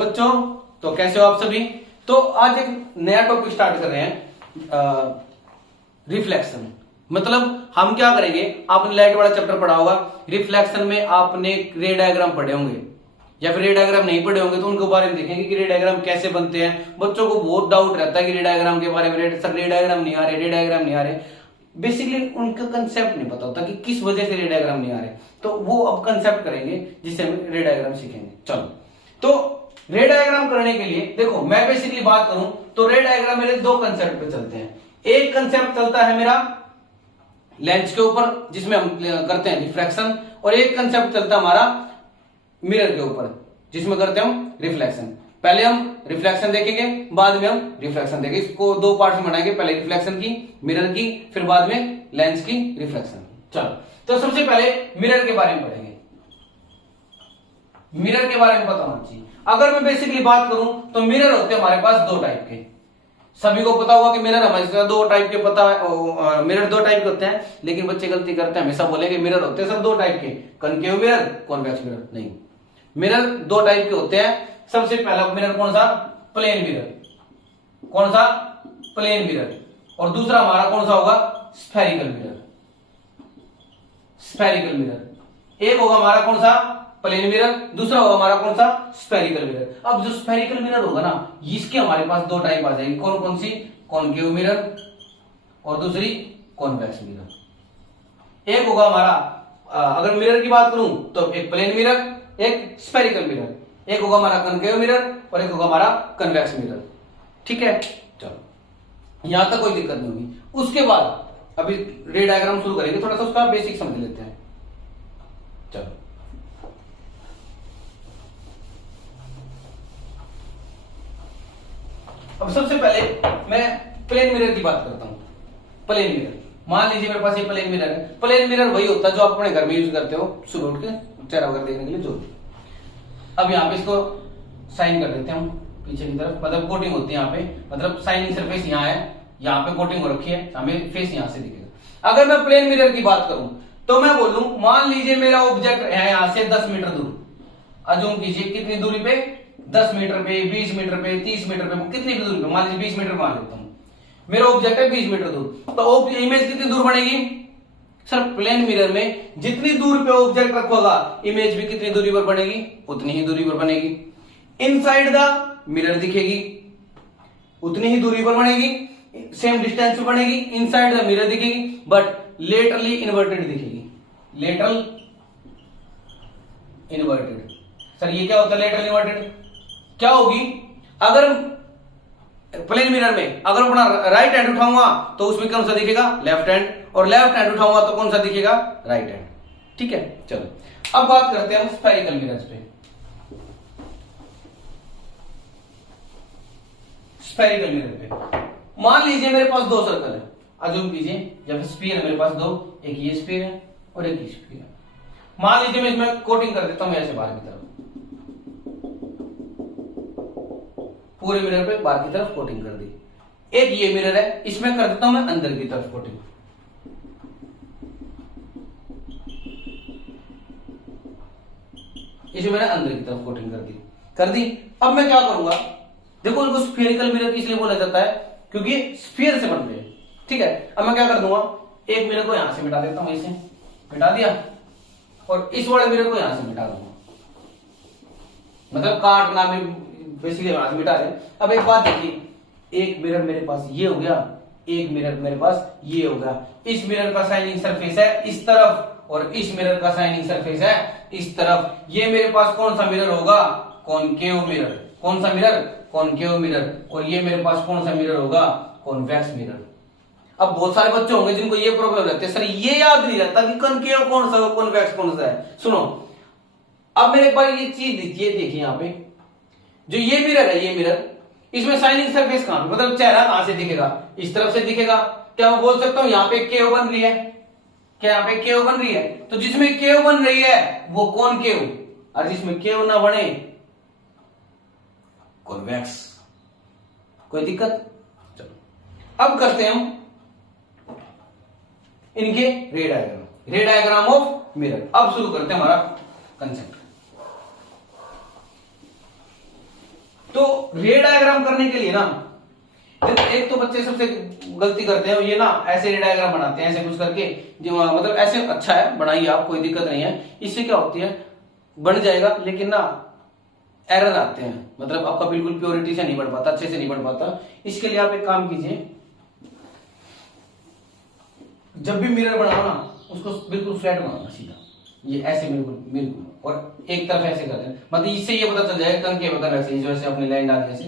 बच्चों, तो कैसे हो आप सभी। तो आज एक नया टॉपिक स्टार्ट कर रहे हैं, रिफ्लेक्शन। मतलब हम क्या करेंगे, आपने लाइट वाला चैप्टर पढ़ा होगा, रिफ्लेक्शन में आपने रे डायग्राम पढ़े होंगे या फिर रे डायग्राम नहीं पढ़े होंगे तो उनके बारे में देखेंगे कि रे डायग्राम कैसे बनते हैं। बच्चों को बहुत डाउट रहता है कि रे डायग्राम के बारे में, सर रे डायग्राम नहीं आ रहे, रे डायग्राम नहीं आ रहे। बेसिकली उनका कंसेप्ट नहीं पता होता कि किस वजह से रे डायग्राम नहीं आ रहे, तो वो अब कंसेप्ट करेंगे जिससे हम रे डायग्राम सीखेंगे। चलो, तो रे डायग्राम करने के लिए देखो, मैं बेसिकली बात करूं तो रे डायग्राम मेरे दो कंसेप्ट पे चलते हैं। एक कंसेप्ट चलता है मेरा लेंस के ऊपर जिसमें हम करते हैं रिफ्रैक्शन, और एक कंसेप्ट चलता है हमारा मिरर के ऊपर जिसमें करते हैं हम रिफ्लेक्शन। पहले हम रिफ्लेक्शन देखेंगे, बाद में हम रिफ्लेक्शन देखेंगे। इसको दो पार्ट में बनाएंगे, पहले रिफ्लेक्शन की, मिरर की, फिर बाद में लेंस की, रिफ्लेक्शन। चलो, तो सबसे पहले मिरर के बारे में पढ़ेंगे। मिरर के बारे में पता होना चाहिए। अगर मैं बेसिकली बात करूं तो मिरर होते हैं हमारे पास दो टाइप के। सभी को पता होगा कि मिरर हमारे दो टाइप के पता है, मिरर दो टाइप के होते हैं, लेकिन बच्चे गलती करते हैं, हमेशा बोलेंगे मिरर होते हैं सर दो टाइप के, कनकेव मिरर, कॉन्वेक्स मिरर। नहीं, मिरर दो टाइप के होते हैं। सबसे पहला मिरर कौन सा, प्लेन मिरर। कौन सा, प्लेन मिरर। और दूसरा हमारा कौन सा होगा, स्फेरिकल मिरर। स्फेरिकल मिरर एक होगा हमारा कौन सा, प्लेन मिरर, दूसरा होगा हमारा कौन सा, स्फेरिकल मिरर। अब जो स्फेरिकल मिरर होगा ना, इसके हमारे पास दो टाइप आ जाएगी। कौन कौन सी, कॉनकेव मिरर और दूसरी कॉन्वेक्स मिरर। एक होगा हमारा, अगर मिरर की बात करूं तो एक प्लेन मिरर, एक स्फेरिकल मिरर। एक होगा हमारा कनकेव मिरर और एक होगा हमारा कन्वेक्स मिरर। ठीक है, चलो यहां तक कोई दिक्कत नहीं होगी। उसके बाद अभी रे डायग्राम शुरू करेंगे, थोड़ा सा उसका बेसिक समझ लेते हैं। चलो, अब सबसे पहले मैं प्लेन मिरर की बात करता हूं। प्लेन मिरर, मान लीजिए मेरे पास ये प्लेन मिरर है। प्लेन मिरर वही होता है जो आप अपने घर में यूज करते हो सुबह उठ के चेहरा वगैरह देखने के लिए। जो अब यहाँ पे इसको साइन कर देते हैं हम पीछे की तरफ, मतलब कोटिंग होती है यहाँ पे, मतलब साइनिंग सरफेस यहाँ है, यहाँ पे कोटिंग हो रखी है, हमें फेस यहाँ से दिखेगा। अगर मैं प्लेन मिरर की बात करूं तो मैं बोलूं, मान लीजिए मेरा ऑब्जेक्ट है यहाँ से 10 मीटर दूर। अज्यूम कीजिए कितनी दूरी पे, 10 मीटर पे, 20 मीटर पे, 30 मीटर पे, कितनी भी दूरी पे, मान लीजिए 20 मीटर मान लेता हूं। मेरा ऑब्जेक्ट है 20 मीटर दूर, तो इमेज कितनी दूर बनेगी सर, प्लेन मिरर में जितनी दूर पे ऑब्जेक्ट रखोगा इमेज भी कितनी दूरी पर बनेगी, उतनी ही दूरी पर बनेगी। इनसाइड द मिरर दिखेगी, उतनी ही दूरी पर बनेगी, सेम डिस्टेंस पे बनेगी। इनसाइड द मिरर दिखेगी, बट लेटरली इन्वर्टेड दिखेगी। लेटरल इन्वर्टेड, सर ये क्या होता है लेटरल इन्वर्टेड? क्या होगी, अगर प्लेन मिरर में अगर अपना राइट हैंड उठाऊंगा तो उसमें कौन सा दिखेगा, लेफ्ट हैंड, और लेफ्ट हैंड उठाऊंगा तो कौन सा दिखेगा, राइट हैंड। ठीक है, चलो अब बात करते हैं हम स्फेरिकल मिरर्स पे। स्फेरिकल मिरर पे मान लीजिए मेरे पास दो सर्कल है, अज्यूम कीजिए, जब स्फीयर है मेरे पास दो, एक ये स्फीयर है और एक ये स्फीयर है। मान लीजिए मैं इसमें कोटिंग कर देता हूं ऐसे बाहर की तरफ, पूरे मिरर पे बाहर की तरफ कोटिंग कर दी। एक ये मिरर है, इसमें कर देता हूं मैं अंदर की तरफ कोटिंग। इसमें मैंने अंदर की तरफ कोटिंग कर दी। अब मैं क्या करूंगा, देखो इनको स्फेरिकल मिरर इसलिए बोला जाता है क्योंकि स्फीयर से बनते हैं। ठीक है, अब मैं क्या कर दूंगा, एक मिरर को यहां से मिटा देता हूं, ऐसे मिटा दिया, और इस वाले मिरर को यहां से मिटा दूंगा, मतलब काटना में बेसिकली यहां से मिटा रहे। अब एक बात देखिए, एक मिरर मेरे पास ये हो गया, एक मिरर मेरे पास ये हो गया। इस मिरर का साइनिंग सरफेस है इस तरफ और इस मिरर का साइनिंग सरफेस है इस तरफ। ये मेरे पास कौन सा मिरर होगा, कॉनकेव मिरर। कौन सा मिरर, कॉनकेव मिरर। और ये मेरे पास कौन सा मिरर होगा, कॉन्वेक्स मिरर। अब बहुत सारे बच्चे होंगे जिनको ये प्रॉब्लम रहती है, सर ये याद नहीं रहता कि कॉनकेव कौन सा है, कॉन्वेक्स कौन सा है। सुनो, अब मेरे पास ये चीज देखिए यहाँ पे, जो ये मिरर है, ये मिरर, इसमें साइनिंग सरफेस कहां, मतलब चेहरा कहां से दिखेगा, इस तरफ से दिखेगा। क्या मैं बोल सकता हूं यहाँ पे केव बन रही है, क्या यहाँ पे केव बन रही है? तो जिसमें केव बन रही है वो कॉनकेव, और जिसमें केव ना बने कॉन्वेक्स। कोई दिक्कत? चलो अब करते हैं हम इनके रे डायग्राम, रे डायग्राम ऑफ मिरर। अब शुरू करते हैं हमारा कंसेप्ट। तो रे डायग्राम करने के लिए ना, एक तो बच्चे सबसे गलती करते हैं, ये ना ऐसे रे डायग्राम बनाते हैं ऐसे कुछ करके, जो मतलब ऐसे अच्छा है बनाइए आप, कोई दिक्कत नहीं है। इससे क्या होती है, बन जाएगा लेकिन ना एरर आते हैं, मतलब आपका बिल्कुल प्योरिटी से नहीं बढ़ पाता, अच्छे से नहीं बढ़ पाता। इसके लिए आप एक काम कीजिए, जब भी मिरर बनाओ ना उसको बिल्कुल फ्लैट बनाना सीधा, ये ऐसे बिल्कुल और एक तरफ ऐसे कर देना, मतलब इससे ये पता चल जाएगा कनकेव बटन ऐसे जैसे अपने लाइन डाल ऐसे,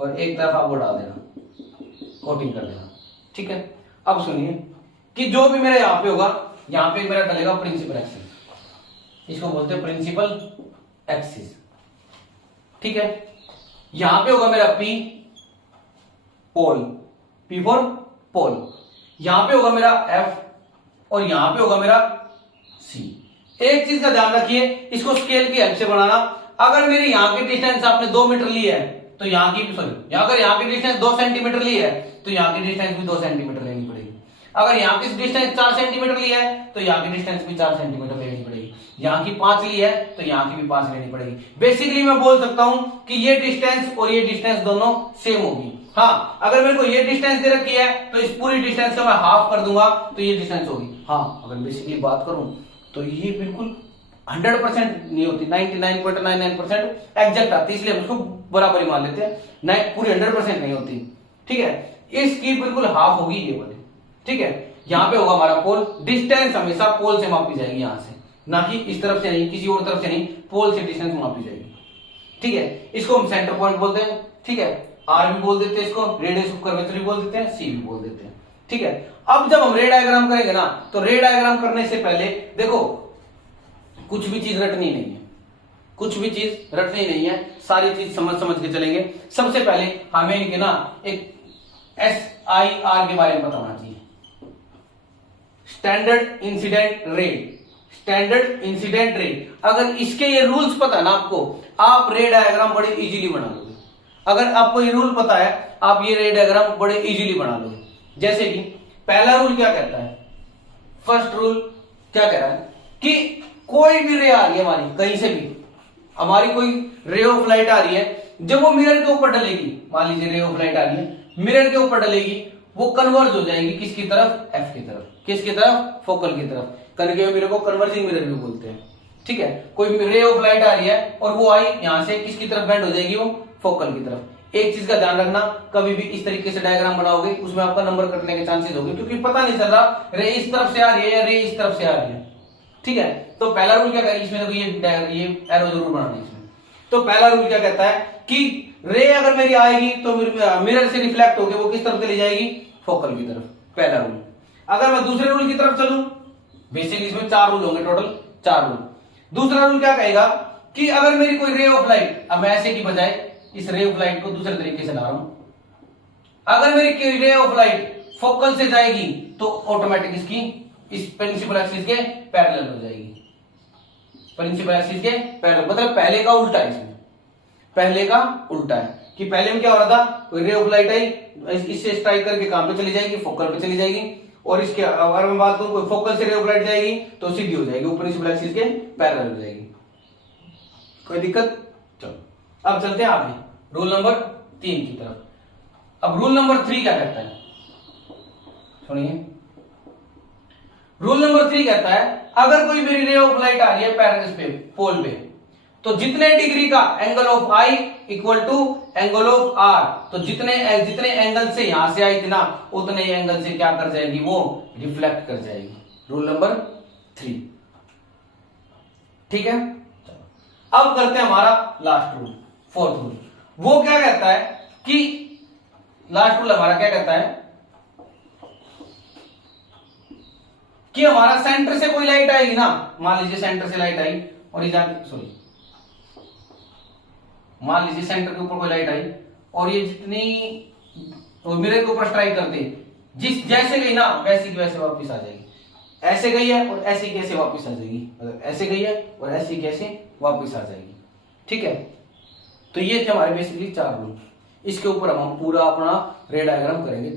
और एक तरफ आप वो डाल देना, कोटिंग कर देना, ठीक है। अब सुनिए कि जो भी मेरा यहाँ पे होगा, यहाँ पे मेरा डलेगा प्रिंसिपल एक्सिस, इसको बोलते हैं प्रिंसिपल एक्सिस, ठीक है। यहां पे होगा मेरा पी पोल, पी फॉर पोल, यहां पे होगा मेरा एफ और यहां पे होगा मेरा सी। एक चीज का ध्यान रखिए, इसको स्केल की हेल्प से बनाना। अगर मेरी यहां की डिस्टेंस आपने 2 मीटर ली है तो यहां की, सॉरी, अगर यहां की डिस्टेंस 2 सेंटीमीटर ली है तो यहां की डिस्टेंस भी 2 सेंटीमीटर लेनी पड़ेगी। अगर यहाँ की डिस्टेंस 4 सेंटीमीटर ली है तो यहाँ की डिस्टेंस भी 4 सेंटीमीटर लेनी पड़ेगी। यहाँ की 5 ली है तो यहाँ की भी 5 लेनी पड़ेगी। बेसिकली मैं बोल सकता हूं कि ये डिस्टेंस और ये डिस्टेंस दोनों सेम होगी। हाँ, अगर मेरे को ये डिस्टेंस दे रखी है तो इस पूरी डिस्टेंस का मैं हाफ कर दूंगा तो ये डिस्टेंस होगी। हाँ, अगर बेसिकली बात करूं तो ये बिल्कुल 100% नहीं होती, 99.99% एग्जैक्ट आती है, इसलिए हम उसको बराबर ही मान लेते हैं, पूरी 100% नहीं होती, ठीक है। इसकी बिल्कुल हाफ होगी ये वाली, ठीक है। यहां पे होगा हमारा पोल, डिस्टेंस हमेशा पोल से मापी जाएगी, यहां से, ना कि इस तरफ से नहीं, किसी और तरफ से नहीं, पोल से डिस्टेंस मापी जाएगी, ठीक है। इसको हम सेंटर पॉइंट बोलते हैं, ठीक है। आर भी बोल देते हैं इसको, रेडियस ऑफ कर्वेचर भी बोल देते हैं, सी भी बोल देते हैं, ठीक है। अब जब हम रे डायग्राम करेंगे ना, तो रे डायग्राम करने से पहले देखो कुछ भी चीज रटनी नहीं है, कुछ भी चीज रटनी नहीं है, सारी चीज समझ समझ के चलेंगे। सबसे पहले हमें इनके ना एक SIR के बारे में पता होना चाहिए, standard incident rate, standard incident rate. अगर इसके ये रूल्स पता है ना आपको, आप रे डायग्राम बड़े इजीली बना लोगे। अगर आपको ये रूल पता है, आप ये रे डायग्राम बड़े इजीली बना लोगे। जैसे कि पहला रूल क्या कहता है, फर्स्ट रूल क्या कह रहा है कि कोई भी रे आ रही है हमारी, कहीं से भी हमारी कोई रे ऑफ लाइट आ रही है, जब वो मिरर के ऊपर डलेगी, मान लीजिए रे ऑफ लाइट आ रही है, मिरर के ऊपर डलेगी, वो कन्वर्ज हो जाएगी किसकी तरफ, एफ की तरफ। किसकी तरफ, फोकल की तरफ। कन्वर्जिंग मिरर को कन्वर्जिंग मिरर भी बोलते हैं, ठीक है। कोई रे ऑफ लाइट आ रही है और वो आई यहां से किसकी तरफ बेंड हो जाएगी, वो फोकल की तरफ। एक चीज का ध्यान रखना, कभी भी इस तरीके से डायग्राम बनाओगे उसमें आपका नंबर कटने के चांसेस होंगे, क्योंकि पता नहीं चल रहा रे इस तरफ से आ रही है या रे इस तरफ से आ रही है, ठीक है। तो पहला रूल क्या कहता है, इसमें देखो ये एरो जरूर बनाना है इसमें। तो पहला रूल क्या कहता है कि रे अगर मेरी आएगी तो मिरर से रिफ्लेक्ट होकर वो किस तरफ चली जाएगी, फोकल की तरफ, पहला रूल। अगर मैं दूसरे रूल की तरफ चलूं, बेसिकली इसमें 4 रूल होंगे, टोटल 4 रूल। दूसरा रूल क्या कहेगा कि अगर मेरी कोई रे ऑफ लाइट, अब मैं ऐसे की बजाय इस रे ऑफ लाइट को दूसरे तरीके से ला रहा हूं, अगर मेरी कोई रे ऑफ लाइट फोकल से जाएगी तो ऑटोमेटिक इसकी इस प्रिंसिपल एक्सिस के पैरेलल हो जाएगी, प्रिंसिपल एक्सिस के पैरेलल, मतलब पहले का उल्टा है, इसमें पहले का उल्टा है कि पहले में क्या हो रहा था, कोई रे ऑफ लाइट आई, इससे स्ट्राइक करके कहां पे चली जाएगी, फोकल पे चली जाएगी, और इसके अगर मैं बात करूं फोकल से रे ऑफ लाइट जाएगी तो सीधी हो जाएगी, वो प्रिंसिपल एक्सिस के पैरेलल हो जाएगी। कोई दिक्कत? चलो अब चलते हैं आगे रूल नंबर 3 की तरफ। अब रूल नंबर 3 क्या कहता है, सुनिए। रूल नंबर 3 कहता है अगर कोई मेरी रे ऑफ लाइट आ रही है पैरेलल पे, पोल पे, तो जितने डिग्री का angle of I equal to angle of R, तो जितने एंगल से यहां से आई थी ना, उतने एंगल से क्या कर जाएगी, वो रिफ्लेक्ट कर जाएगी। रूल नंबर 3, ठीक है। अब करते हैं हमारा लास्ट रूल, 4th रूल। वो क्या कहता है कि लास्ट रूल हमारा क्या कहता है कि हमारा सेंटर से कोई लाइट आएगी ना, मान लीजिए सेंटर से लाइट आई और मान लीजिए सेंटर के ऊपर कोई लाइट आई और ये जितनी तो मिरर के ऊपर स्ट्राइक करते जिस जैसे गई ना वैसी की वैसे वापस आ जाएगी। ऐसे गई है और ऐसी कैसे वापस आ जाएगी, मतलब ऐसे गई है और ऐसी कैसे वापस आ जाएगी, ठीक है। तो ये थे हमारे बेसिकली 4 रूल। इसके ऊपर हम पूरा अपना रे डायग्राम करेंगे।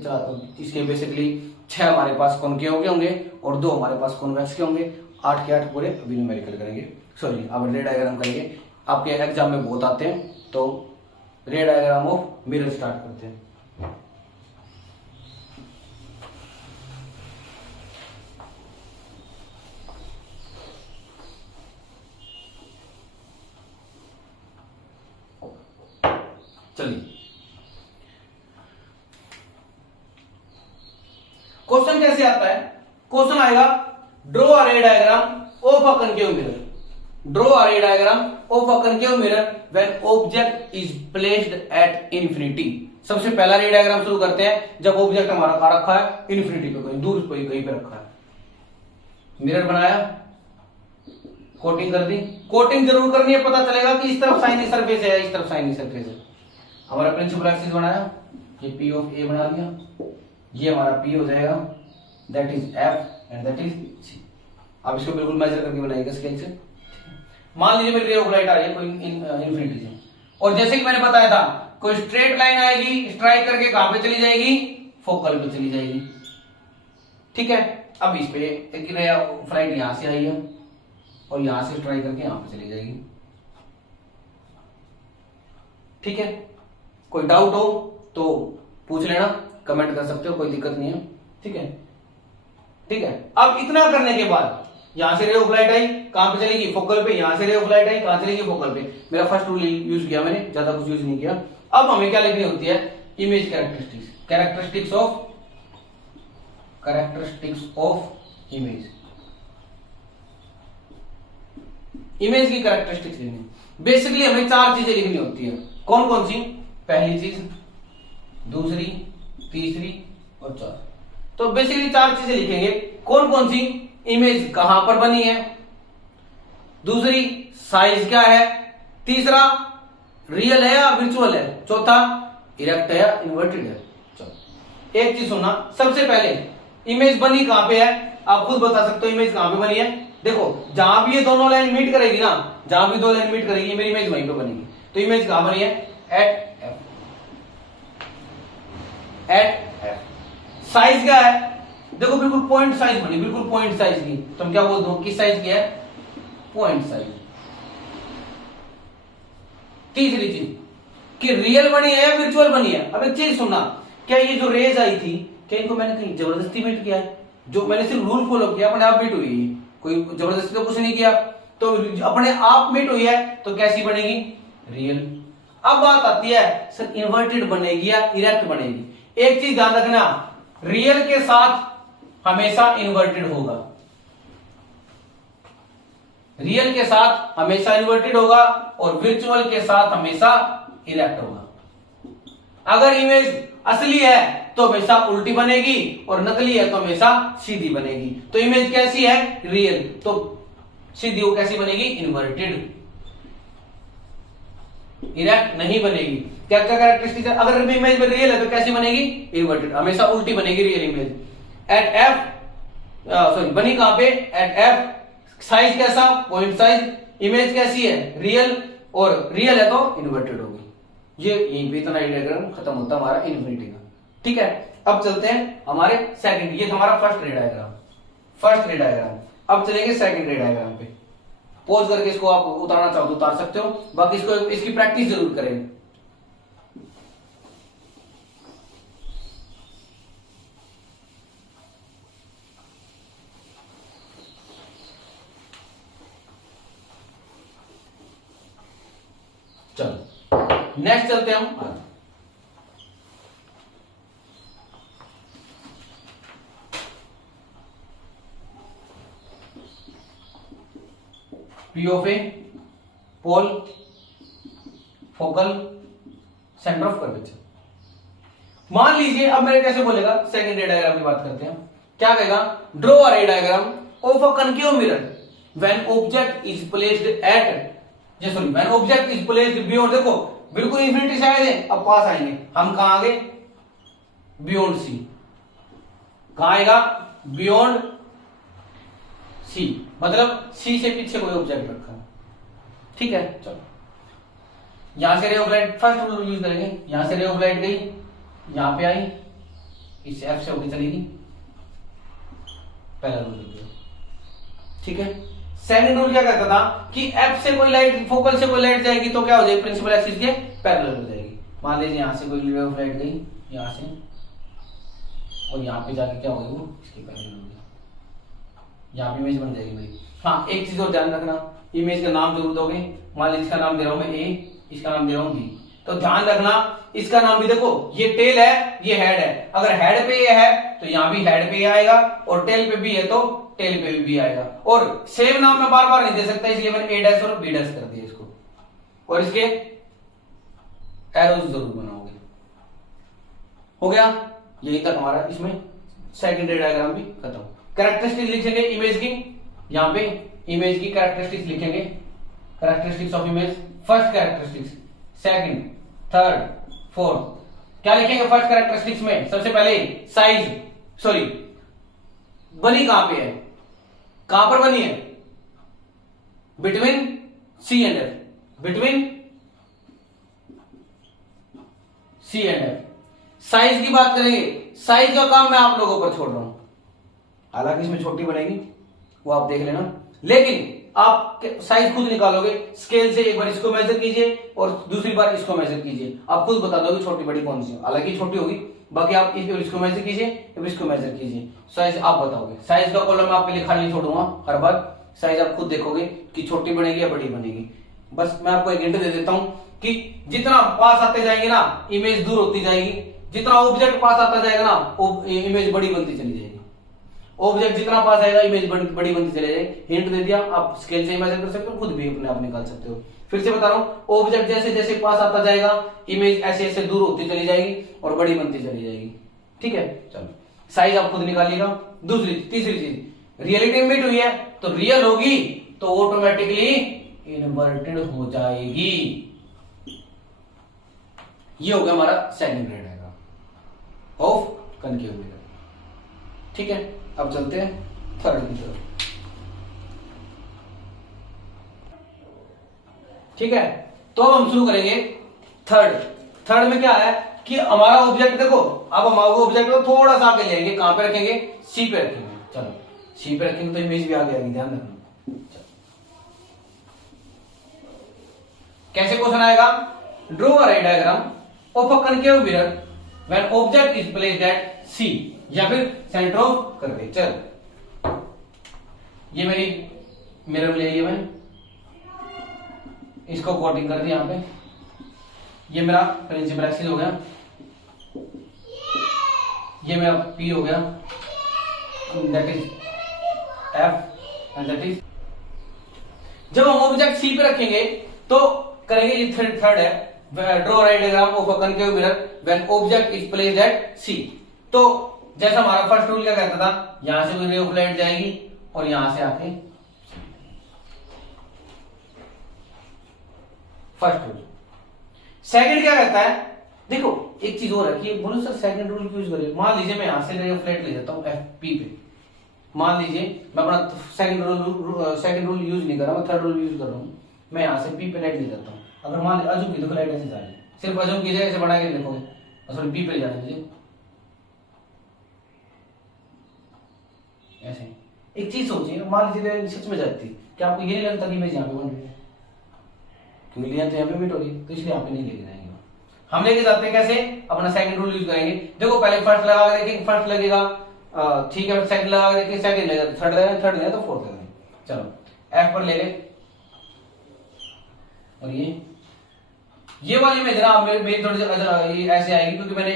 इसके बेसिकली 6 हमारे पास कॉनकेव के होंगे और 2 हमारे पास कॉन्वेक्स के होंगे। 8 के 8 पूरे अभी न्यूमेरिकल करेंगे, सॉरी अब रे डायग्राम करेंगे। आपके एग्जाम में बहुत आते हैं तो रे डायग्राम ऑफ मिरर स्टार्ट करते हैं। चलिए क्वेश्चन कैसे आता है? क्वेश्चन आएगा draw a ray diagram of a concave mirror. Draw a ray diagram of a concave mirror when object is placed at infinity. सबसे पहला रे डायग्राम शुरू करते हैं जब ऑब्जेक्ट हमारा कहां रखा है? इन्फिनिटी पे, कहीं दूर कहीं पे रखा है। मिरर बनाया, कोटिंग कर दी। कोटिंग जरूर करनी है, पता चलेगा कि इस तरफ शाइनी सरफेस है, इस तरफ शाइनी सरफेस है। हमारा प्रिंसिपल एक्सिस बनाया, ये पी ऑफ ए बना दिया, ये हमारा पी हो जाएगा, that is F and that is C. अब इसको बिल्कुल मेजर करके बनाएगा स्केल से। मान लीजिए मेरी रे ऑफ लाइट आ रही है कोई इन्फिनिटी से, और जैसे कि मैंने बताया था कोई स्ट्रेट लाइन आएगी, स्ट्राइक करके कहां पे चली जाएगी? फोकल पे चली जाएगी। ठीक है, अब इस पे एक रे ऑफ लाइट यहां से आई है और यहां से स्ट्राइक करके यहां पे चली जाएगी। ठीक है, कोई डाउट हो तो पूछ लेना, कमेंट कर सकते हो, कोई दिक्कत नहीं है। ठीक है, ठीक है। अब इतना करने के बाद यहां से रे ऑफ लाइट आई, कहां पे चलेगी? फोकल पे। यहां से रे ऑफ लाइट आई, कहां चलेगी? फोकल पे। मेरा फर्स्ट रूल यूज किया मैंने, ज्यादा कुछ यूज नहीं किया। अब हमें क्या लिखनी होती है? Image characteristics, characteristics of image. Image की कैरेक्टरिस्टिक्स लिखनी। बेसिकली हमें 4 चीजें लिखनी होती है। कौन कौन सी? पहली चीज, दूसरी, तीसरी और चौथी। तो बेसिकली 4 चीजें लिखेंगे। कौन कौन सी? इमेज कहां पर बनी है, दूसरी साइज क्या है, तीसरा रियल है या वर्चुअल है, चौथा इरेक्ट है या इन्वर्टेड है। चलो एक चीज सुनना, सबसे पहले इमेज बनी कहां पे है? आप खुद बता सकते हो इमेज कहां पे बनी है। देखो जहां भी ये दोनों लाइन मीट करेगी ना, जहां भी 2 लाइन मीट करेगी, मेरी इमेज वहीं पे बनेगी। तो इमेज कहां बनी है? At F. At F. Size क्या है? देखो बिल्कुल पॉइंट साइज बनी, बिल्कुल पॉइंट साइज की। तो हम क्या बोल दो, किस साइज की है? Point size. तीसरी चीज कि रियल बनी है या वर्चुअल बनी है। अब एक चीज सुनना, क्या ये जो रेज आई थी, क्या इनको मैंने कहीं जबरदस्ती मीट किया है? जो मैंने सिर्फ रूल फॉलो किया, अपने आप मीट हुई है, कोई जबरदस्ती तो कुछ नहीं किया। तो अपने आप मीट हुई है तो कैसी बनेगी? रियल। अब बात आती है सर इन्वर्टेड बनेगी या इरेक्ट बनेगी। एक चीज ध्यान रखना, रियल के साथ हमेशा इन्वर्टेड होगा, रियल के साथ हमेशा इन्वर्टेड होगा और वर्चुअल के साथ हमेशा इरेक्ट होगा। अगर इमेज असली है तो हमेशा उल्टी बनेगी और नकली है तो हमेशा सीधी बनेगी। तो इमेज कैसी है? रियल, तो सीधी वो कैसी बनेगी? इन्वर्टेड। इरेक्ट नहीं बनेगी। क्या क्या कैरेक्टरिस्टिक है? अगर इमेज में रियल है तो कैसी बनेगी? इन्वर्टेड, हमेशा उल्टी बनेगी real image. At F sorry बनी कहां पे? At F. साइज कैसा? Point size. इमेज कैसी है? रियल, और रियल है तो इन्वर्टेड होगी। ये यहीं पे इतना डायग्राम खत्म होता है हमारा इन्फिनिटी का। ठीक है, अब चलते हैं हमारे सेकंड। ये हमारा first ray diagram, first ray diagram. अब चलेंगे सेकंड रे डायग्राम पे। पॉज करके इसको आप उतारना चाहो तो उतार सकते हो, बाकी इसको इसकी प्रैक्टिस जरूर करें। चलो नेक्स्ट चलते हैं हम। P of A, pole, focal, centre of curvature. मान लीजिए अब मेरे कैसे बोलेगा, सेकंड रे डायग्राम की बात करते हैं। क्या कहेगा? Draw a ray diagram of a concave mirror when object is placed at when object is placed beyond. देखो बिल्कुल इंफिनिटी से आए थे, अब पास आएंगे हम। कहां आ गए? Beyond C. कहां आएगा? बियॉन्ड सी, मतलब सी से पीछे कोई ऑब्जेक्ट रखा है। ठीक है, चलो यहां से ray of light, first rule use करेंगे। यहां से रे ऑफ लाइट गई, यहां पे आई, इस एफ से होकर चलेगी, पहला रूल। ठीक है, सेकंड रूल क्या कहता था कि एफ से कोई लाइट, फोकल से कोई लाइट जाएगी तो क्या हो जाएगी, प्रिंसिपल एक्सिस के पैरेलल हो जाएगी। मान लीजिए यहां से कोई रे ऑफ लाइट गई यहां से और यहाँ पे जाके क्या होगी, वो इसके पैरेलल हो गया, यहाँ पे इमेज बन जाएगी मेरी। हाँ एक चीज और ध्यान रखना, इमेज का नाम जरूर दोगे। मान लीजिए इसका नाम दे रहा हूं मैं ए, इसका नाम दे रहा हूं बी, तो ध्यान रखना इसका नाम भी देखो, ये टेल है ये हेड है, अगर हेड पे ये है तो यहाँ भी हेड पे ही आएगा, और टेल पे भी है तो टेल पे भी आएगा। और सेम नाम मैं बार बार नहीं दे सकता, इसलिए मैंने ए डैश और बी डैश कर दिया इसको, और इसके एरोज जरूर बनाओगे। हो गया, यही तक हमारा इसमें सेकेंडरी डायग्राम भी खत्म। कैरेक्टरिस्टिक्स लिखेंगे इमेज की, यहाँ पे इमेज की कैरेक्टरिस्टिक्स लिखेंगे, characteristics of image, first characteristics, second, third, fourth. क्या लिखेंगे फर्स्ट कैरेक्टरिस्टिक्स में? सबसे पहले साइज, सॉरी बनी कहां पे है, कहां पर बनी है, between C and F, between C and F. Size की बात करेंगे, साइज का काम मैं आप लोगों पर छोड़ रहा हूं, हालांकि इसमें छोटी बनेगी वो आप देख लेना, लेकिन आप साइज खुद निकालोगे, स्केल से एक बार इसको मेजर कीजिए और दूसरी बार इसको मेजर कीजिए, आप खुद बता दोगे छोटी बड़ी कौन सी है, हालांकि छोटी होगी, बाकी आप इसको मेजर कीजिए और इसको मेजर कीजिए, साइज आप बताओगे। साइज का कॉलम मैं आपके लिए खाली छोड़ूंगा, हर बार साइज आप खुद देखोगे कि छोटी बनेगी या बड़ी बनेगी। बस मैं आपको एक हिंट दे देता हूं कि जितना पास आते जाएंगे ना इमेज दूर होती जाएगी, जितना ऑब्जेक्ट पास आता जाएगा ना इमेज बड़ी बनती चली जाएगी, ऑब्जेक्ट जितना पास आएगा इमेज बड़ी बनती चली जाएगी। हिंट दे दिया, आप स्केल से मेजर कर सकते हो, खुद भी अपने आप निकाल सकते हो। फिर से बता रहा हूं, ऑब्जेक्ट जैसे जैसे पास आता जाएगा इमेज ऐसे ऐसे दूर होती चली जाएगी और बड़ी बनती चली जाएगी। ठीक है, चलो साइज आप खुद निकालिएगा। दूसरी तीसरी चीज, रियलिटी में मीट हुई है तो रियल होगी तो ऑटोमेटिकली इन्वर्टेड हो जाएगी। ये हो गया हमारा सेकंड रे डायग्राम ऑफ कनकेव मिरर। ठीक है, अब चलते हैं थर्ड की तरफ। ठीक है, तो अब हम शुरू करेंगे थर्ड। थर्ड में क्या है कि हमारा ऑब्जेक्ट देखो, अब हमारा ऑब्जेक्ट को थोड़ा सा आगे लेंगे, कहां पे रखेंगे, सी पे रखेंगे। चलो सी पे रखेंगे तो इमेज भी आगे आएगी, ध्यान रखना। कैसे क्वेश्चन आएगा, draw a ray diagram of a concave mirror when object is placed at C, या फिर सेंटर ऑफ कर दे। चल ये मेरी मिरर ले लिया मैंने, इसको कोटिंग कर दी यहां पे, ये मेरा प्रिंसिपल एक्सिस हो गया, ये मेरा P हो गया, that is F and that is. जब हम ऑब्जेक्ट C पे रखेंगे तो करेंगे, ये थर्ड है, ड्रॉ रे diagram of a concave mirror when object is placed eight C। तो जैसा हमारा फर्स्ट रूल क्या कहता था, यहां से कोई रे ऑफ लाइट जाएगी और यहां से आके, फर्स्ट रूल। सेकंड क्या कहता है, देखो एक चीज और है कि बोलो सर सेकंड रूल क्यों यूज करें। मान लीजिए मैं यहां से रे ऑफ लाइट ले जाता हूं FP पे, मान लीजिए मैं अपना सेकंड रूल यूज नहीं कर रहा, मैं थर्ड रूल यूज कर रहा हूं, मैं यहां से P पे लाइट ले जाता हूं। अगर मान लीजिए अजूम की देखो लाइट ऐसे जा रही है, सिर्फ अजूम कीजिए, ऐसे बढ़ा के देखोगे, सॉरी P पे ले जाने दीजिए, ऐसे। एक चीज सोचिए, मान लीजिए सच में जाती, क्या आपको ये नहीं लगता कि इमेज यहाँ पे बन रही है, क्योंकि लिया तो यहाँ पे मीट हो रही है, तो इसलिए यहाँ पे नहीं लेके जाएंगे। हम लेके जाते हैं कैसे, अपना सेकंड रूल यूज करेंगे। देखो पहले फर्स्ट लगा के देखेंगे, फर्स्ट लगेगा, ठीक है, सेकंड लगा के देखेंगे, सेकंड लगेगा, थर्ड लगेगा, थर्ड लगेगा तो फोर्थ लगेगा। चलो F पर ले गए, और ये वाली इमेज ना मेरी थोड़ी ऐसे आएगी, क्योंकि मैंने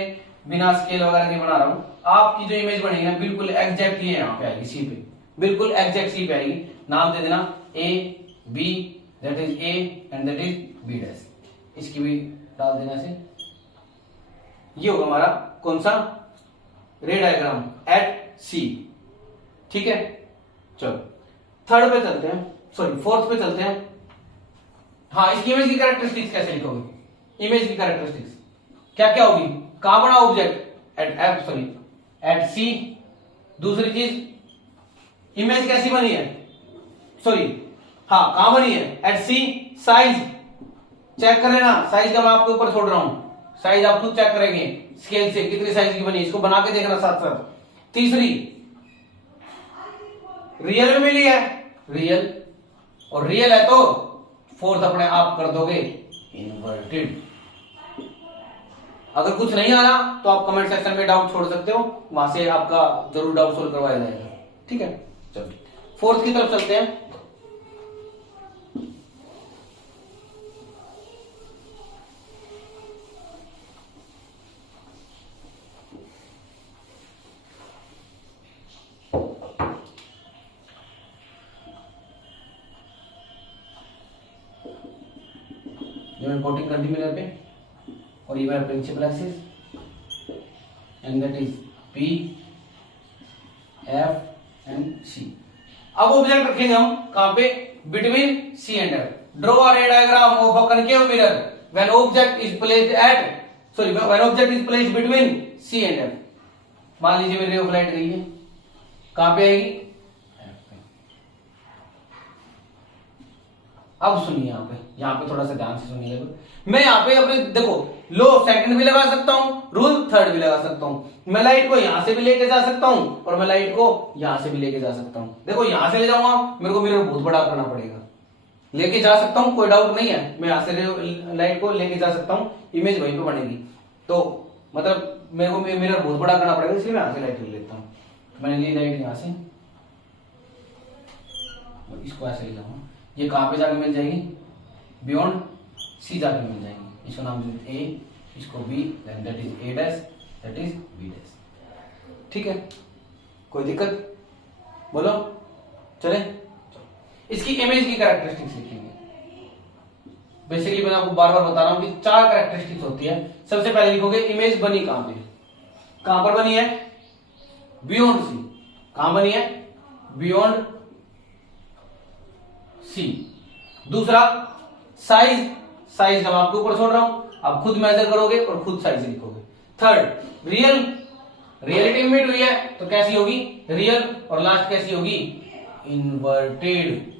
बिना स्केल वगैरह के बना रहा हूं। आपकी जो इमेज बनेगी ना बिल्कुल एग्जैक्ट ये यहाँ पे आएगी, सी पे, बिल्कुल एग्जैक्ट सी पे आएगी। नाम दे देना A B, that is A and that is B dash, इसकी भी डाल देना से। ये होगा हमारा कौन सा, रे डायग्राम एट C। ठीक है, चलो थर्ड पे चलते हैं, सॉरी फोर्थ पे चलते हैं। हाँ, इसकी इमेज की कैरेक्टरिस्टिक्स कैसे लिखोगे, इमेज की कैरेक्टरिस्टिक्स क्या क्या होगी, कहां बना object at F, sorry at C। दूसरी चीज इमेज कैसी बनी है, सॉरी हाँ कहां बनी है, एट C। साइज चेक कर लेना, साइज का मैं आपके ऊपर छोड़ रहा हूं, साइज आप खुद चेक करेंगे स्केल से कितनी साइज की बनी, इसको बना के देखना साथ साथ। तीसरी रियल में मिली है, रियल और रियल है तो फोर्थ अपने आप कर दोगे इन्वर्टेड। अगर कुछ नहीं आ रहा तो आप कमेंट सेक्शन में डाउट छोड़ सकते हो, वहां से आपका जरूर डाउट सोल्व करवाया जाएगा। ठीक है, चलिए फोर्थ की तरफ चलते हैं। ये मैं कोटिंग कर दी मिरर पे, और ये मेरा principal axis, and that is P F and C. अब ऑब्जेक्ट रखेंगे हम कहां पे, between C and F. Draw a ray diagram of a concave mirror when object is placed when object is placed between C and F. मान लीजिए मेरी ray of light गई है, कहां पे आएगी, अब सुनिए यहाँ पे थोड़ा सा ध्यान से सुनिएगा। मैं यहाँ पे अपने देखो लो सेकंड भी लगा सकता हूँ, रूल थर्ड भी लगा सकता हूँ। मैं लाइट को यहाँ से भी लेके जा सकता हूँ और मैं लाइट को यहाँ से भी लेके जा सकता हूँ। देखो यहाँ से ले जाऊंगा मेरे को मिरर बहुत बड़ा करना पड़ेगा, लेके जा सकता हूँ कोई डाउट नहीं है, मैं यहाँ से लाइट को लेके जा सकता हूँ, इमेज वहीं पे बनेगी। तो मतलब मेरे को मिरर बहुत बड़ा करना पड़ेगा, इसलिए मैं यहाँ से लाइट ले लेता हूँ। मैंने ली लाइट यहाँ से, इसको ऐसे ले जाऊंगा, ये कहां पे जाके मिल जाएगी, बियॉन्ड सी जाके मिल जाएगी। इसको नाम दे ए, इसको B, then that is A dash, that is B dash. ठीक है, कोई दिक्कत बोलो, चले। इसकी इमेज की कैरेक्टरिस्टिक्स लिखेंगे। बेसिकली मैं आपको बार बार बता रहा हूं कि 4 कैरेक्टरिस्टिक्स होती है। सबसे पहले लिखोगे इमेज बनी कहां पे, कहां पर बनी है, बियॉन्ड सी। कहां बनी है, बियॉन्ड सी। दूसरा साइज, साइज मैं आपके ऊपर छोड़ रहा हूं, आप खुद मेजर करोगे और खुद साइज लिखोगे। थर्ड रियल, रियलिटी मीट हुई है तो कैसी होगी, रियल, और लास्ट कैसी होगी, इन्वर्टेड।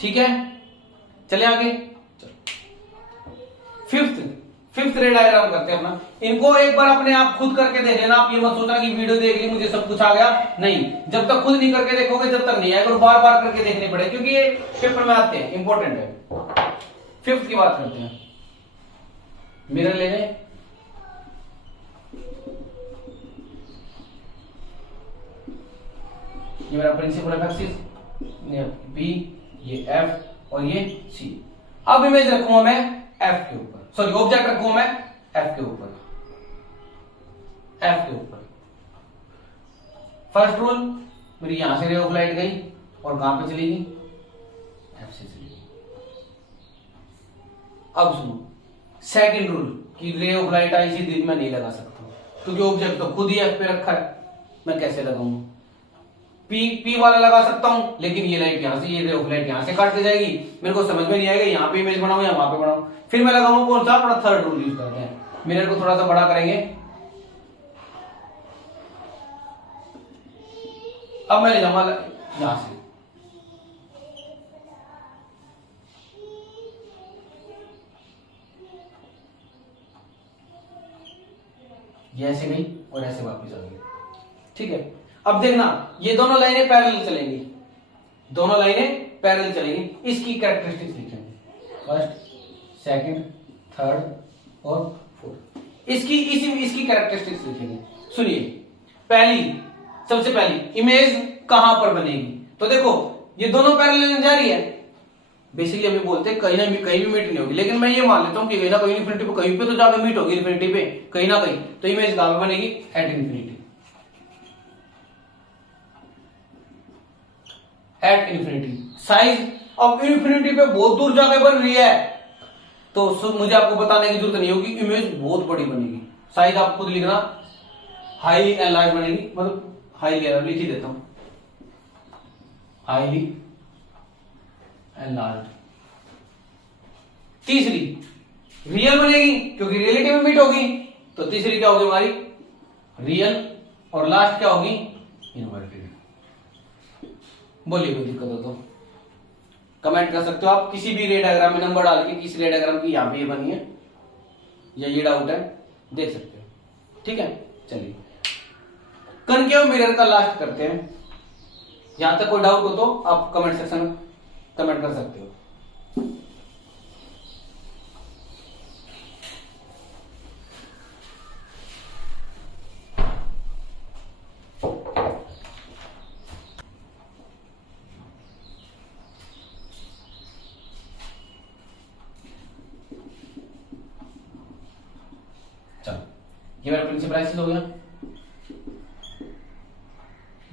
ठीक है, चले आगे। फिफ्थ रे डायग्राम करते हैं अपना। इनको एक बार अपने आप खुद करके देख लेना। आप ये मत सोचना कि वीडियो देख ली मुझे सब कुछ आ गया, नहीं। जब तक खुद नहीं करके देखोगे जब तक नहीं आएगा, और बार बार करके देखने पड़े, क्योंकि ये पेपर में आते हैं, इंपॉर्टेंट है। फिफ्थ की बात करते हैं। मिरर ले लें, ये मेरा प्रिंसिपल एक्सिस, ये बी, ये एफ और ये सी। अब इमेज रखूंगा मैं एफ के ऊपर, सॉरी ऑब्जेक्ट रखूंगा मैं एफ के ऊपर, एफ के ऊपर। फर्स्ट रूल, मेरी यहां से रे ऑफ लाइट गई और कहां पे चली गई, एफ से चली गई। अब सुनो सेकंड रूल कि रे ऑफ लाइट आई सीधी मैं नहीं लगा सकता क्योंकि ऑब्जेक्ट तो खुद ही एफ पे रखा है, मैं कैसे लगाऊंगा। पी वाला लगा सकता हूं, लेकिन ये लाइट यहां से, ये रे ऑफ लाइट यहां से काट के जाएगी, मेरे को समझ में नहीं आएगा यहां पे इमेज बनाऊं या वहां पे बनाऊं। फिर मैं लगाऊंगा कौन सा, अपना थर्ड रूल यूज करते हैं। मिरर को थोड़ा सा बड़ा करेंगे। अब मैं ले जाऊंगा यहां से, ये ऐसे गई और ऐसे वापस आ गई। ठीक है, अब देखना ये दोनों लाइनें पैरेलल चलेंगी, दोनों लाइनें पैरेलल चलेंगी। इसकी कैरेक्टरिस्टिक्स लिखेंगे, फर्स्ट, सेकंड, थर्ड और फोर्थ। इसकी कैरेक्टरिस्टिक्स लिखेंगे। सुनिए, पहली, सबसे पहली इमेज कहां पर बनेगी, तो देखो ये दोनों पैरेलल जा रही है। बेसिकली हम बोलते हैं कहीं ना कहीं भी मीट नहीं होगी, लेकिन मैं ये मान लेता हूं कि कहीं ना कहीं इन्फिनिटी पे, कहीं पे तो जाकर मीट होगी इन्फिनिटी पे, कहीं ना कहीं। तो इमेज कहां पे बनेगी, at infinity, at infinity. Size अब इन्फिनिटी पे बहुत दूर जाके बन रही है तो मुझे आपको बताने की जरूरत नहीं होगी, इमेज बहुत बड़ी बनेगी। साइज आप खुद लिखना, हाई एंड लार्ज बनेगी, मतलब हाई लिख ही देता हूं, हाईली एंड लार्ज। तीसरी रियल बनेगी क्योंकि रियलिटी में मीट होगी, तो तीसरी क्या होगी हमारी, रियल, और लास्ट क्या होगी, इन्वर्टेड। बोलिए कोई दिक्कत हो तो कमेंट कर सकते हो आप, किसी भी रे डायग्राम में नंबर डाल के, किस रे डायग्राम की यहां पे ये बनी है या ये डाउट है देख सकते हो। ठीक है, चलिए कनकेव मिरर का लास्ट करते हैं। यहां तक कोई डाउट हो तो आप कमेंट सेक्शन में कमेंट कर सकते हो। चलो ये मेरा प्रिंसिपल एक्सिस हो गया,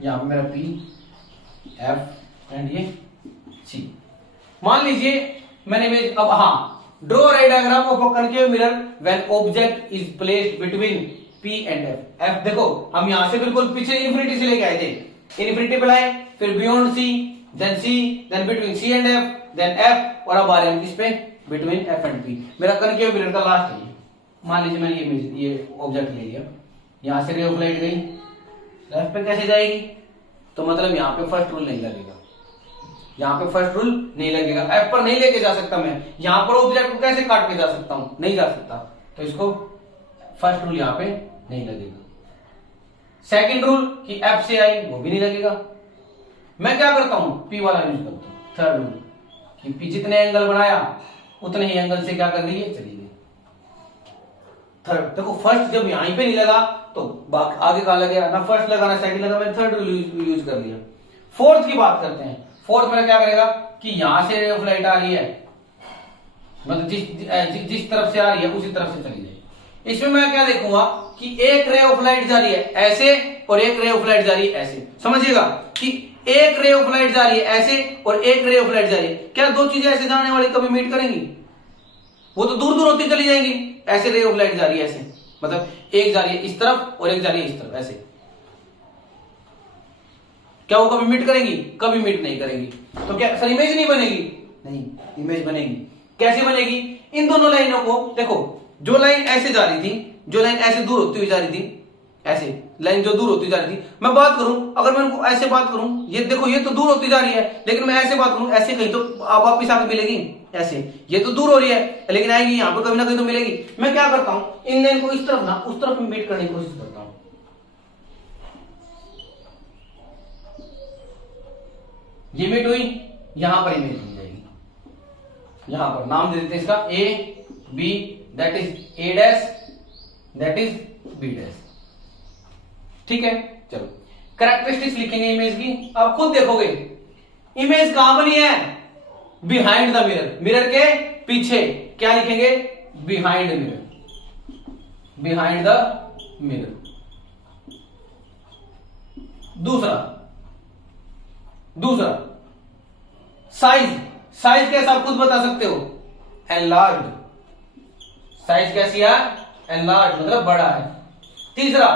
यहां पे मेरा पी एफ एंड ये सी। मान लीजिए मैंने इमेज, अब हाँ, ड्रॉ रे diagram of a concave mirror when object is placed between P and F. F देखो हम यहां से बिल्कुल पीछे इन्फिनिटी से लेके आए थे, इन्फिनिटी पे लाए, फिर beyond C, then between C and F, then F, और अब आ रहे हैं किस पे, बिटवीन एफ एंड पी। मेरा कनकेव मिरर का लास्ट है। मान लीजिए मैंने ये ऑब्जेक्ट ले लिया, यहां से रे ऑफ लाइट गई, लेफ्ट पे कैसे जाएगी, तो मतलब यहां पे फर्स्ट रूल नहीं लगेगा, यहां पे फर्स्ट रूल नहीं लगेगा, एफ पर नहीं लेके जा सकता मैं, यहां पर ऑब्जेक्ट को कैसे काट के जा सकता हूं, नहीं जा सकता, तो इसको फर्स्ट रूल यहां पे नहीं लगेगा। सेकंड रूल कि एफ से आई, वो भी नहीं लगेगा। मैं क्या करता हूं, पी वाला यूज करता हूं। थर्ड रूल कि पी जितने एंगल बनाया उतने ही एंगल से क्या कर रही है, चली गई। थर्ड देखो, फर्स्ट जब यहीं पे नहीं लगा तो आगे कहां लगेगा, ना फर्स्ट लगा ना सेकंड लगा, मैंने थर्ड रूल यूज कर लिया। फोर्थ की बात करते हैं। फोर्थ मेरा क्या करेगा कि यहां से रे ऑफ लाइट आ रही है, मतलब जिस तरफ से आ रही है उसी तरफ से चली जाए। इसमें मैं क्या देखूंगा कि एक रे ऑफ लाइट जा रही है ऐसे और एक रे ऑफ लाइट जा रही है ऐसे। समझिएगा कि एक रे ऑफ लाइट जा रही है ऐसे और एक रे ऑफ लाइट जा रही है, क्या दो चीजें ऐसे जाने वाली कभी मीट करेंगी? वो तो दूर दूर होती चली जाएंगी। ऐसे रे ऑफ लाइट जा रही है ऐसे, मतलब एक जा रही है इस तरफ और एक जा रही है इस तरफ ऐसे, क्या वो कभी मीट करेंगी? कभी मीट नहीं करेंगी। तो क्या सर इमेज नहीं बनेगी? नहीं, इमेज बनेगी। कैसे बनेगी? इन दोनों लाइनों को देखो, जो लाइन ऐसे जा रही थी, जो लाइन ऐसे दूर होती हुई जा रही थी, ऐसे लाइन जो दूर होती जा रही थी, मैं बात करूं, अगर मैं उनको ऐसे बात करूं, ये देखो ये तो दूर होती जा रही है, लेकिन मैं ऐसे बात करूं ऐसे कहीं तो आप वापिस आके मिलेगी ऐसे, ये तो दूर हो रही है लेकिन आएगी यहां पर कभी ना कहीं तो मिलेगी। मैं क्या करता हूं, इन लाइन को इस तरफ ना उस तरफ मीट करने की कोशिश करता हूं। ये मीट हुई, यहां पर इमेज बन जाएगी। यहां पर नाम दे देते हैं इसका A B, that is A dash, that is B dash. ठीक है, चलो कैरेक्टरिस्टिक्स लिखेंगे इमेज की। आप खुद देखोगे इमेज कहां बनी है, बिहाइंड द मिरर, मिरर के पीछे। क्या लिखेंगे? Behind mirror, behind the mirror. दूसरा साइज, साइज कैसा आप खुद बता सकते हो, एनलार्ज। साइज कैसी है? एनलार्ज, मतलब बड़ा है। तीसरा,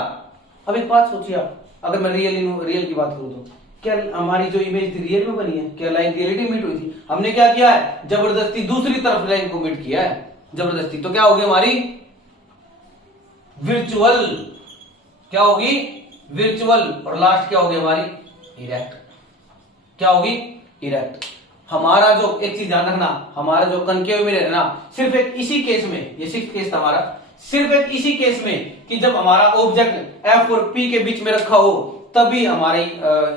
अब एक बात सोचिए आप, अगर मैं रियल की बात करूं तो क्या हमारी जो इमेज थी रियल में बनी है? क्या लाइन रियलिटी मीट हुई थी? हमने क्या किया है, जबरदस्ती दूसरी तरफ लाइन को मीट किया है जबरदस्ती। तो क्या होगी हमारी विर्चुअल, क्या होगी विर्चुअल। और लास्ट क्या होगी हमारी इरेक्ट। क्या होगी इरेक्ट। हमारा जो एक चीज ध्यान रखना, हमारा जो कनकेव मिरर है ना, सिर्फ एक इसी केस में, ये सिक्स्थ केस था हमारा, सिर्फ एक इसी केस में कि जब हमारा ऑब्जेक्ट एफ और पी के बीच में रखा हो तभी हमारी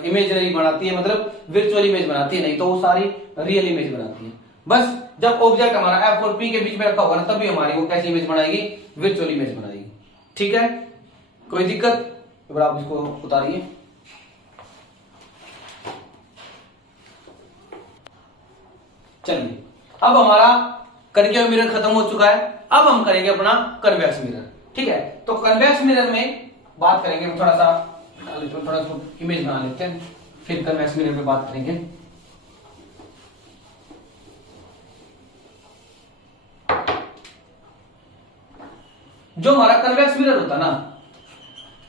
इमेजनरी बनाती है, मतलब विर्चुअल इमेज बनाती है, नहीं तो वो सारी रियल इमेज बनाती है। बस जब ऑब्जेक्ट हमारा एफ और पी के बीच में रखा होगा ना तभी हमारी वो कैसी इमेज बनाएगी, विर्चुअल इमेज बनाएगी। ठीक है, कोई दिक्कत? एक बार आप इसको उतारिए। चलिए, अब हमारा कनकेव मिरर खत्म हो चुका है, अब हम करेंगे अपना कन्वेक्स मिरर। ठीक है, तो कन्वेक्स मिरर में बात करेंगे, थोड़ा सा इमेज बना लेते हैं, फिर कन्वेक्स मिरर पे बात करेंगे। जो हमारा कन्वेक्स मिरर होता ना,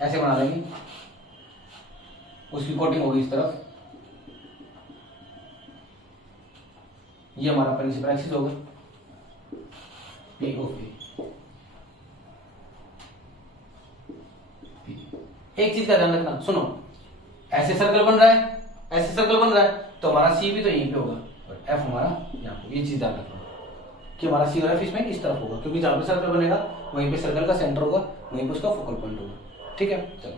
ऐसे बना लेंगे, उसकी कोटिंग होगी इस तरफ, ये हमारा प्रिंसिपल एक्सिस होगा, पी ऑफ ए। एक चीज का ध्यान रखना, सुनो, ऐसे सर्कल बन रहा है, ऐसे सर्कल बन रहा है, तो हमारा सी भी तो यहीं पे होगा और एफ हमारा यहाँ पे। ये चीज ध्यान रखना कि हमारा सी और एफ इसमें इस तरफ होगा, क्योंकि जहां पे सर्कल बनेगा वहीं पे सर्कल का सेंटर होगा, वहीं पे उसका फोकल पॉइंट होगा। ठीक है, चलो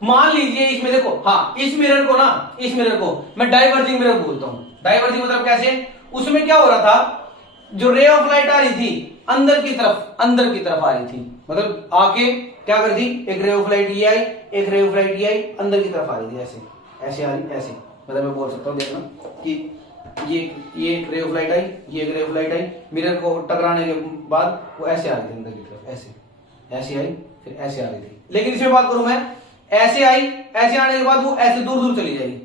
मान लीजिए इसमें देखो, हाँ इस मिरर को ना, इस मिरर को मैं डाइवर्जिंग मिरर बोलता हूं। डाइवर्जिंग मतलब कैसे, उसमें क्या हो रहा था, जो रे ऑफ लाइट आ रही थी अंदर की तरफ आ रही थी, मतलब आके क्या कर दी, एक रे ऑफ लाइट ये आई, एक रे ऑफ लाइट ये आई, अंदर की तरफ आ रही थी, ऐसे ऐसे आ रही, ऐसे मतलब मैं बोल सकता हूँ, देखना कि ये एक रे ऑफ लाइट आई, ये एक ray of light I, mirror को टकराने के बाद वो ऐसे आ रही थी अंदर की तरफ, ऐसे ऐसे आई, फिर ऐसे आ रही थी। लेकिन इसमें बात करूं मैं, ऐसे आई, ऐसे आने के बाद वो ऐसे दूर दूर चली जाएगी,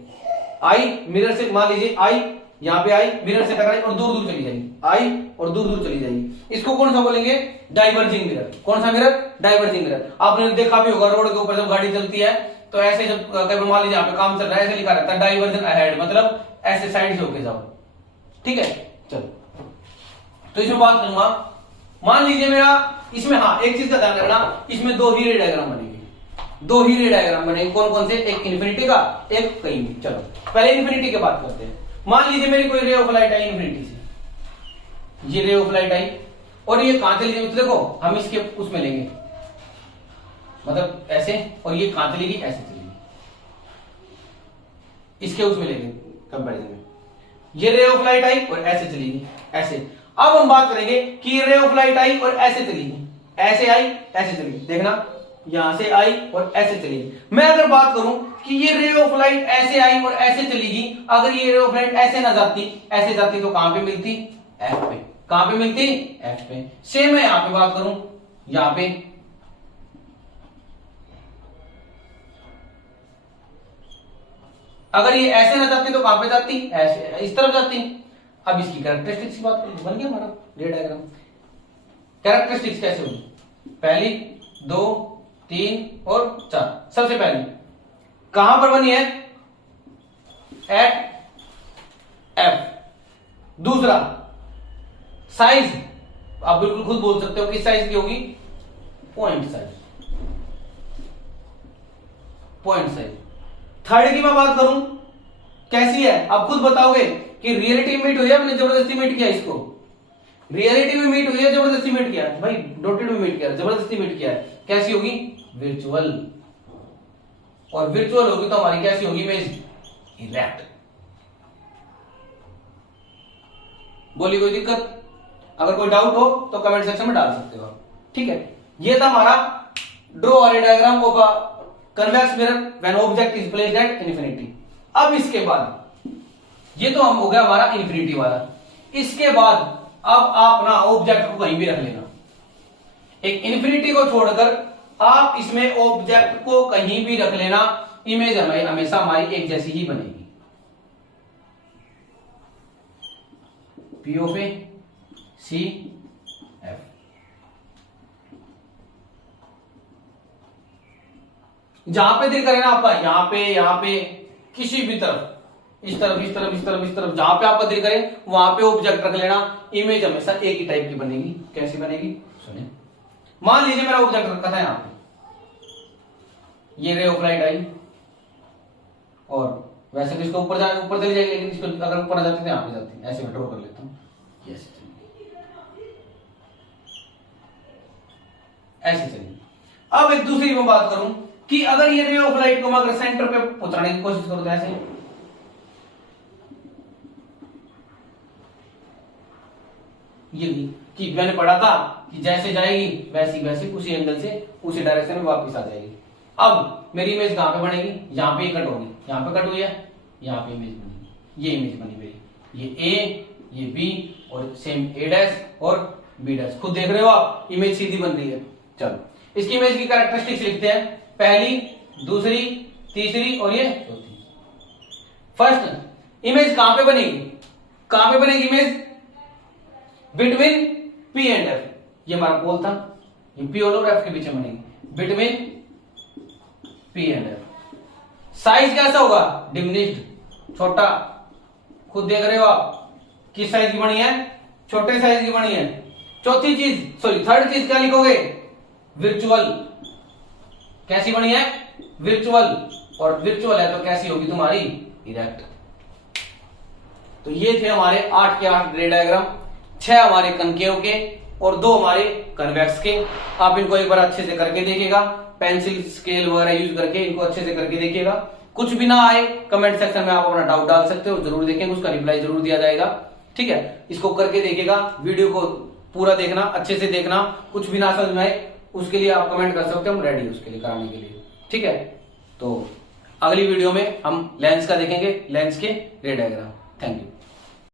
आई मिरर से, मान लीजिए आई यहाँ पे आई, मिरर से टकराई और दूर दूर चली जाएगी, आई और दूर दूर चली जाएगी। इसको कौन सा बोलेंगे, डाइवर्जिंग मिरर। कौन सा मिरर, डाइवर्जिंग मिरर। आपने देखा भी होगा रोड के ऊपर जब गाड़ी चलती है तो ऐसे, जब कभी मान लीजिए यहाँ पे काम चल रहा है, ऐसे लिखा रहता है डाइवर्जन अहेड, मतलब ऐसे साइड से होके जाओ, ठीक है। चलो तो इसमें बात करूंगा, मान लीजिए मेरा इसमें, हाँ एक चीज का ध्यान रखना, इसमें दो ही रे डायग्राम बनेंगे, दो ही रे डायग्राम बनेंगे। कौन कौन से, एक इन्फिनिटी का, एक कहीं भी। चलो पहले इन्फिनिटी की बात करते हैं। मान लीजिए मेरी कोई ray of light I infinity से, ये रे ऑफ लाइट आई और ये कहां चली जाएगी, देखो हम इसके उसमें लेंगे, मतलब ऐसे, और ये कहां चलेगी, ऐसे चलेगी, इसके उसमें लेंगे कंपैरिजन में। ये रे ऑफ लाइट आई और ऐसे चलेगी, ऐसे। अब हम बात करेंगे कि ये रे ऑफ लाइट आई और ऐसे चलेगी, ऐसे आई ऐसे चलेगी, देखना यहां से आई और ऐसे चलेगी। मैं अगर बात करूं कि ये रे ऑफ लाइट ऐसे आई और ऐसे चलेगी, अगर ये रे ऑफ लाइट ऐसे ना जाती, ऐसे जाती, तो कहां पे मिलती, एफ पे। कहां पे मिलती, एफ पे। सेम है यहां पे बात करूं, यहां पे अगर ये ऐसे ना जाती तो कहां पे जाती, ऐसे, इस तरफ जाती। अब इसकी कैरेक्टरिस्टिक्स की बात करें, बन गया हमारा रे डायग्राम। कैरेक्टरिस्टिक्स कैसे होगी, पहली, दो, तीन और चार। सबसे पहले कहां पर बनी है, एट एफ। दूसरा साइज, आप बिल्कुल खुद बोल सकते हो किस साइज की होगी, point size, point size. Third की मैं बात करूं कैसी है, आप खुद बताओगे कि रियलिटी में मीट हुई है, मैंने जबरदस्ती मीट किया इसको, रियलिटी में मीट हुई है, जबरदस्ती मीट किया भाई, डॉटेड में मीट किया, जबरदस्ती मीट किया है, कैसी होगी, विर्चुअल। और विर्चुअल होगी तो हमारी कैसी होगी इमेज, इरेक्ट। बोली कोई दिक्कत, अगर कोई डाउट हो तो कमेंट सेक्शन में डाल सकते हो, ठीक है। ये था हमारा draw a diagram of a convex mirror when object is placed at infinity. अब इसके बाद ये तो हम हो गया हमारा इन्फिनिटी वाला। इसके बाद अब आप ना ऑब्जेक्ट को कहीं भी रख लेना, एक इन्फिनिटी को छोड़कर आप इसमें ऑब्जेक्ट को कहीं भी रख लेना, इमेज हमेशा हमारी एक जैसी ही बनेगी। P of A C F. जहां पे दिल करे ना आपका, यहां पे किसी भी तरफ, इस तरफ, इस तरफ, इस तरफ, इस तरफ, जहां पे आपका दिल करे वहां पे ऑब्जेक्ट रख लेना, इमेज हमेशा एक ही टाइप की बनेगी। कैसी बनेगी, सुनिए। मान लीजिए मेरा ऑब्जेक्ट रखा था यहां पे, ये रे ऑफ लाइट आई, और वैसे तो इसको ऊपर चली जाएगी, लेकिन इसको अगर ऊपर आ जाती तो यहां पे जाती, ऐसे मैं ड्रॉ कर लेता हूं, यस ऐसे चलिए। अब एक दूसरी मैं बात करूं कि अगर ये रे ऑफ लाइट को मैं अगर सेंटर पे पहुंचाने की कोशिश करूं तो ऐसे, ये कि मैंने पढ़ा था कि जैसे जाएगी वैसी वैसी उसी एंगल से उसी डायरेक्शन में वापस आ जाएगी। अब मेरी इमेज कहां पे बनेगी, यहां पे कट होगी, यहां पे कट हुई है, यहां पे इमेज बनेगी, ये इमेज बनी मेरी, ये ए, ये बी और सेम ए डैश और बी डैश। खुद देख रहे हो आप, इमेज सीधी बन रही है। चलो इसकी इमेज की कैरेक्टरिस्टिक्स लिखते हैं, पहली, दूसरी, तीसरी और ये चौथी। फर्स्ट, इमेज कहां पे बनेगी, कहां पे बनेगी image, between P and F. ये हमारा पोल था, ये पी और एफ के बीच में बनेगी, between P and F. Size कैसा होगा, डिमिनिश्ड, छोटा। खुद देख रहे हो आप किस साइज की बनी है, छोटे साइज की बनी है। चौथी चीज, सॉरी थर्ड चीज क्या लिखोगे, विर्चुअल। कैसी बनी है, विर्चुअल। और विर्चुअल है तो कैसी होगी तुम्हारी, इरेक्ट। तो ये थे हमारे 8 के 8 रे डायग्राम, 6 हमारे कनकेव के और 2 हमारे कन्वेक्स के। आप इनको एक बार अच्छे से करके देखिएगा, पेंसिल स्केल वगैरह यूज करके इनको अच्छे से करके देखिएगा। कुछ भी ना आए कमेंट सेक्शन में आप अपना डाउट डाल सकते हो, जरूर देखेंगे, उसका रिप्लाई जरूर दिया जाएगा। ठीक है, इसको करके देखिएगा, वीडियो को पूरा देखना, अच्छे से देखना, कुछ भी ना समझ में आए उसके लिए आप कमेंट कर सकते हो, हम रेडी उसके लिए कराने के लिए। ठीक है, तो अगली वीडियो में हम लेंस का देखेंगे, लेंस के रे डायग्राम। Thank you.